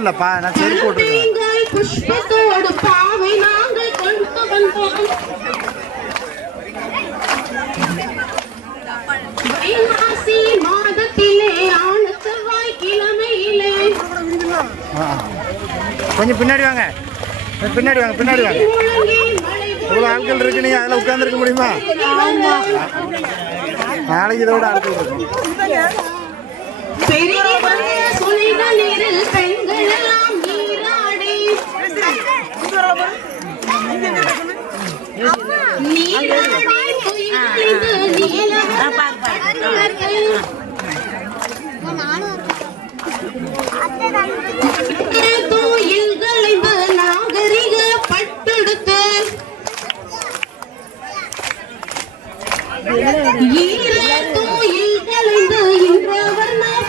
இல்லப்பா, நான் செருப்பு போட்டுருக்கேன். புஷ்பத்தோடு பாவை நாங்கள் கொண்டு வந்தோம். வைகாசி மாதத்திலே ஆனத்தவாய் கிழமையிலே. கொஞ்சம் பின்னாடி வாங்க, பின்னாடி வாங்க, பின்னாடி வாங்க. இவ்வளோ ஆட்கள் இருக்கு, நீங்க அதில் உட்காந்துருக்க முடியுமா? நாளைக்கு இதோட ஆட்கள் இருக்கும். பெண்கள் எல்லாம் நீராடி நாகரிக பட்டெடுத்து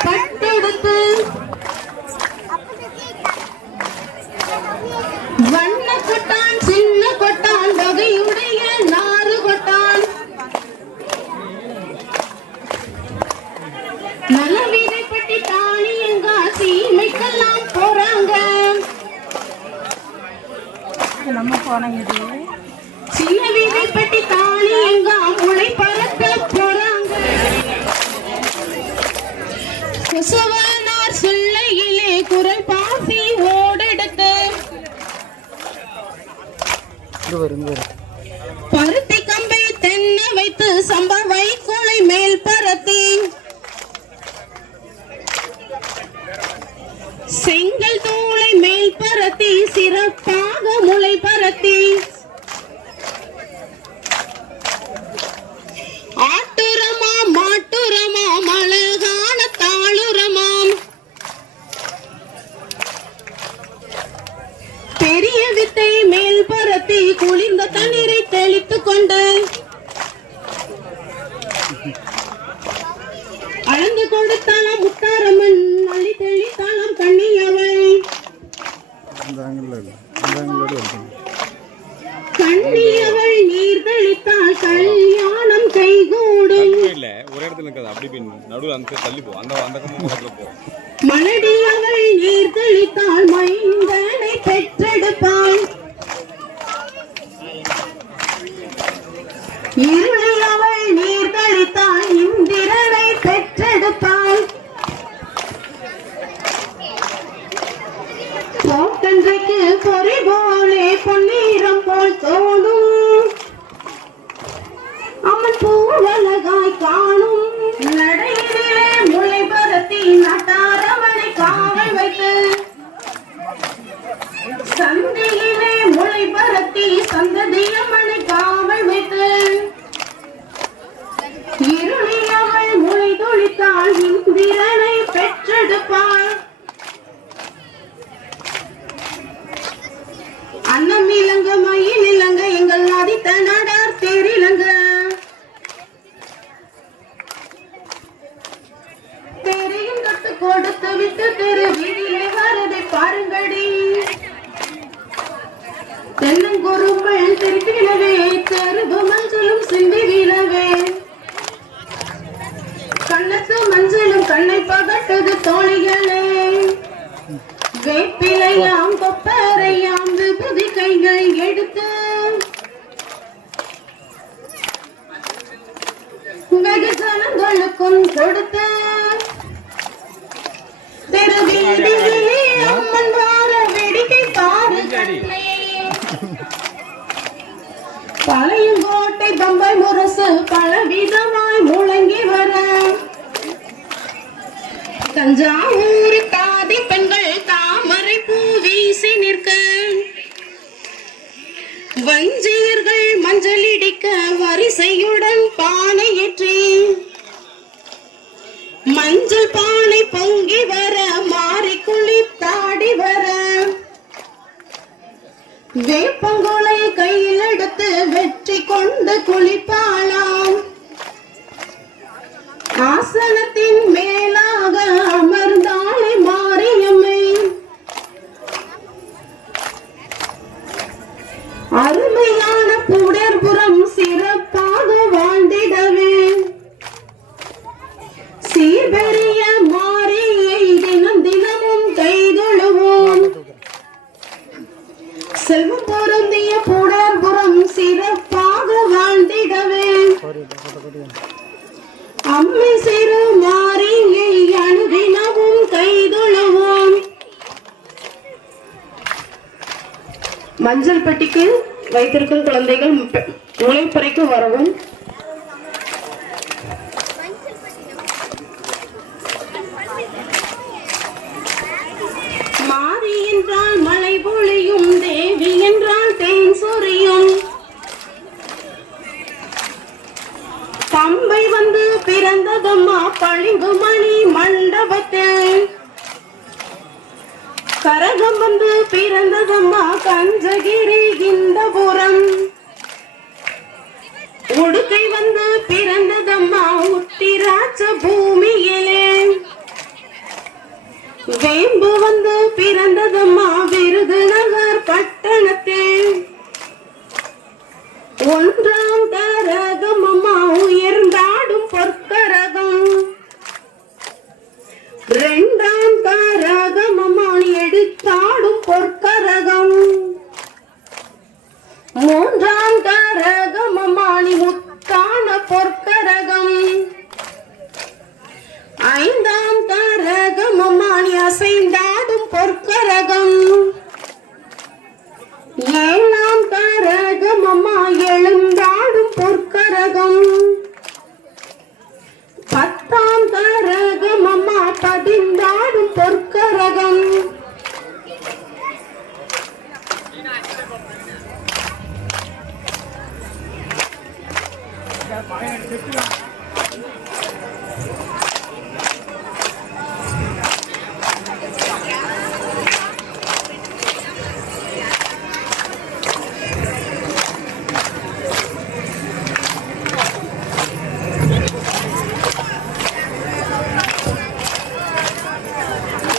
பட்டெடுத்து வண்ண கொட்டான் சின்ன கொட்டான் வகையுடைய நாறு கொட்டான் நலவீதைப்பட்டி தானியங்க சீமைக்கெல்லாம் போறாங்க. நம்ம போனாங்க சின்ன வீதைப்பட்டி தானியங்க முளை பறக்க போறாங்க. குசவனார் சொல்லையிலே குரல் பாசி ஓடெடுத்து பருத்தி கம்பை தென்ன வைத்து சம்பவை கோளை மேல் பரத்தி செங்கல் தூளை மேல் பரத்தி சிறப்பாக முளை பரத்தி ஆட்டுரமா மாட்டுரமா அழகான தாளுரமாம் பெரிய வித்தை மேல் பரத்தி குளிர்ந்த தண்ணீரை தெளித்துக் கொண்டு அளந்து கொடுத்தாலாம் முத்தாரம்மன் அள்ளி தெளித்தாலாம் கண்ணியவள் கண்ணியவள் நீர் தெளித்தால் கல்யாணம் கைகூடும். மலடியவள் நீர் தெளித்தால் மைந்தனை பெற்றெடுப்பாள். இருளியவள் நீர் தெளித்தால் இந்திரனை பெற்றெடுப்பாள். போக்கன்றைக்கு பொறி போலே பொன்னீரம் போல் தோணும் அம்மன் பூவலகாய் காணும். நடையிலே முளை பரத்தி நட்டாரவனை காவல் வைத்து சந்தையிலே முளை பரத்தி சந்ததியம்மனை காவல் வைத்து இருளியவள் முளை தொழித்தால் இந்திரனை பெற்றெடுப்பாள். அன்னம் இலங்க மயில் இலங்க எங்கள் ஆதித்த நாடார் தேரிலங்க தேரையும் தொட்டு கொடுத்து விட்டு தெரு வீதியிலே வரதை பாருங்கடி. தென்னங்குருக்கள் திருப்பினவே தெருவு மஞ்சளும் சிந்தி வீழவே கண்ணத்து மஞ்சளும் கண்ணை பகட்டது தோழிகளே. வேப்பிலையாம் கொப்பரையாம் விபூதி கைகள் எடுத்து வெகுஜனங்களுக்கும் கொடுத்து தெருவீதியிலே அம்மன் வார வேடிக்கை பாரு கண்ணே. பழையங்கோட்டை பம்பை முரசு பலவிதமாய் முழங்கி வர தஞ்சாவூர் தாதி பெண்கள் தாமரை பூ வீசி நிற்க வஞ்சியர்கள் மஞ்சள் இடிக்க வரிசையுடன் பானை ஏற்றி மஞ்சள் பானை பொங்கி வர மாறி குளித்தாடி வர வேப்பங்கோலை கையில் எடுத்து வெற்றி கொண்டு குளிப்பாளாம். ஆசனத்தின் மேலாக அமர்ந்தாளை மாரியம்மை. அருமையான புடர்புறம் சிறப்பாக வாழ்ந்திடவே சீர்பெரிய மாரியை தினம் தினமும் கைதொழுவோம். செல்வம் பொருந்திய புடர்புறம் சிறப்பாக வாழ்ந்திடவே அம்மை சிறு மாறியை அனுதினமும் கைதொழுவோம். மஞ்சள் பெட்டிக்கு வைத்திருக்கும் குழந்தைகள் முளைப்பறைக்கு வரவும். மாறி என்றால் மழை பொழியும், தேவி என்றால் தேன் சொரியும். பம்பை வந்து பிறந்ததம்மா பளிங்குமணி மண்டபத்தில், கரகம் வந்து பிறந்ததம்மா கஞ்சகிரி இந்தபுரம், உடுக்கை வந்து பிறந்ததம்மா உத்திராட்ச பூமியிலே, வேம்பு வந்து பிறந்ததம்மா விருதுநகர் பட்டணத்தில், ஒன்றாம் கரகம் அம்மா உயர்ந்தாடும் பொற்கரகம், இரண்டாம் கரகம் அம்மா எடுத்தாடும் பொற்கரகம், மூன்றாம் கரகம் அம்மா முத்தான பொற்கரகம், ஐந்தாம் கரகம் அம்மா அசைந்தாடும் பொற்கரகம், ஏழாம் கரகம் அம்மா எழுந்தாடும் பொற்கரகம், பத்தாம் கரகம் அம்மா பதிந்தாடும் பொற்கரகம்,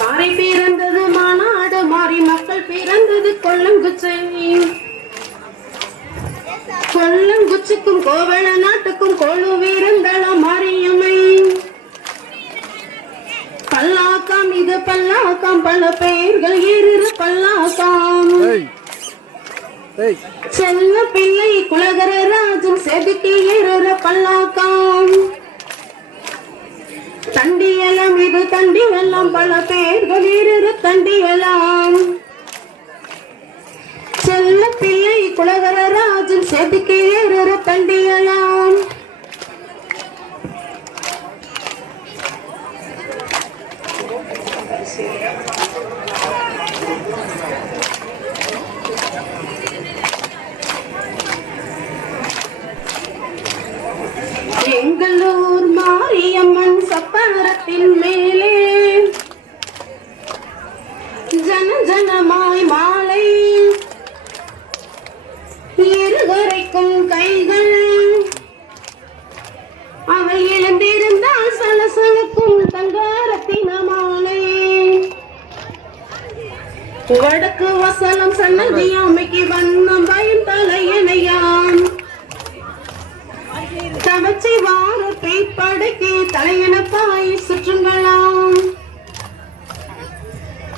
மாறி பிறந்தது மாநாடு, மாறி மக்கள் பிறந்தது கொல்லங்குச்சை, கொல்லங்குச்சிக்கும் கோவள நாட்டுக்கும் கொழு வீரந்தளம் மாரியம்மை, பல்லாக்கம் இது பல்லாக்கம் பல பெயர்கள் இரு பல்லாக்கம், செல்ல பிள்ளை குலகர ராஜன் செதுக்கி இரு பல்லாக்கம், தண்டியலம் இது தண்டியெல்லாம் பல பெயர்கள் இரு தண்டியலாம், செல்ல பிள்ளை குலகர ராஜன் செதுக்கி இரு தண்டியலாம், எங்களூர் மாரியம்மன் சப்பரத்தின் மேலே ஜன ஜனமாய் மாலை, இருகரைக்கும் கைகள் அவை எழுந்திருந்தால் சலசலக்கும் தங்காரத்தின மாலை, வடக்கு வசலம் சன்னதி அம்மைக்கு வண்ணம் பயம் தலையணையாம், கவச்சி வார பேய்ப்படைக்கு தலையண பாய் சுற்றுங்களாம்,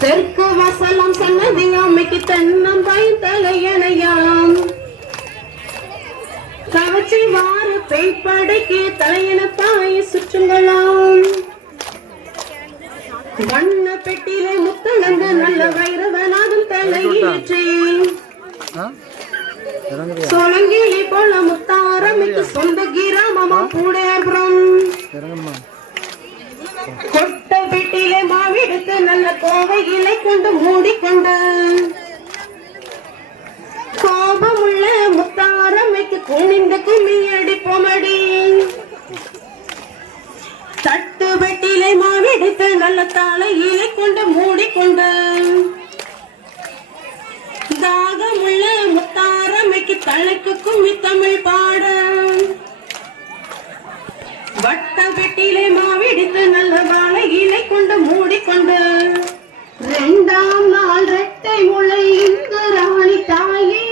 தெற்கு வசலம் சன்னதி அம்மைக்கு தென்னம்பாய் தலையணையாம், கவச்சி வார பேய்ப்படைக்கு தலையண பாய் சுற்றுங்களாம், வண்ண பெட்டியிலே முத்தளந்து நல்ல வைரவனாகும் தலையேற்றி, சோழங்கிளி போல முத்தாரமிக்கு சொந்த கிராமமா பூடேபுரம், கொட்ட பெட்டியிலே மாவிடுத்து நல்ல கோவையிலை கொண்டு மூடிக்கொண்டு, கோபமுள்ள முத்தாரமைக்கு குனிந்து கும்மி அடிப்போமடி, தட்டு பெட்டியிலே மாவிடுத்து நல்ல தலையிலை கொண்டு மூடிக்கொண்டு, தாகமுள்ள முத்தாரமைக்கு தலைக்கு கும்மி தமிழ் பாட, வட்ட பெட்டியிலே மாவிடித்து நல்ல வாழையிலை கொண்டு மூடிக்கொண்டு, இரண்டாம் நாள் ரெட்டை முளை இந்து ராணி தாயே,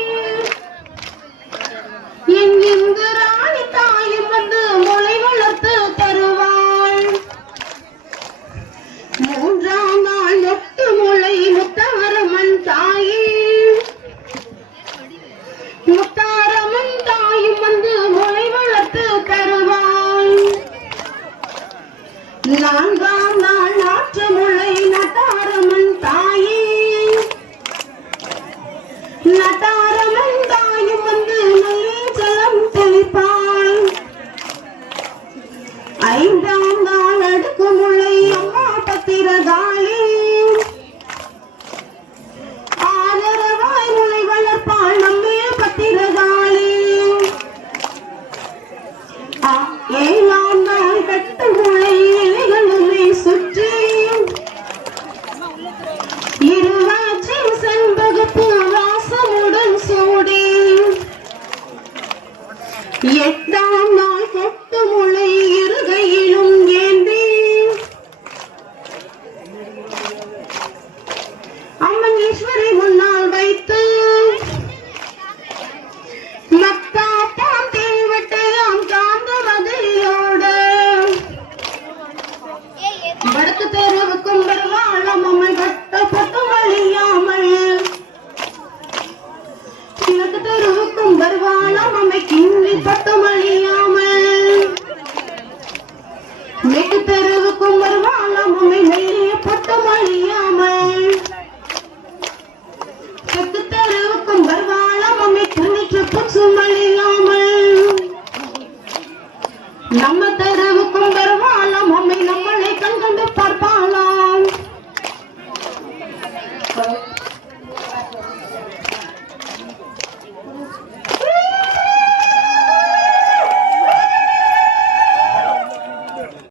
என் இந்து ராணி தாயும் வந்து முளை வளர்த்து தருவாள், மூன்றாம் நாள் 8 முளை முத்தாரம்மன் தாயே, கிண்ணி பட்டு மணியா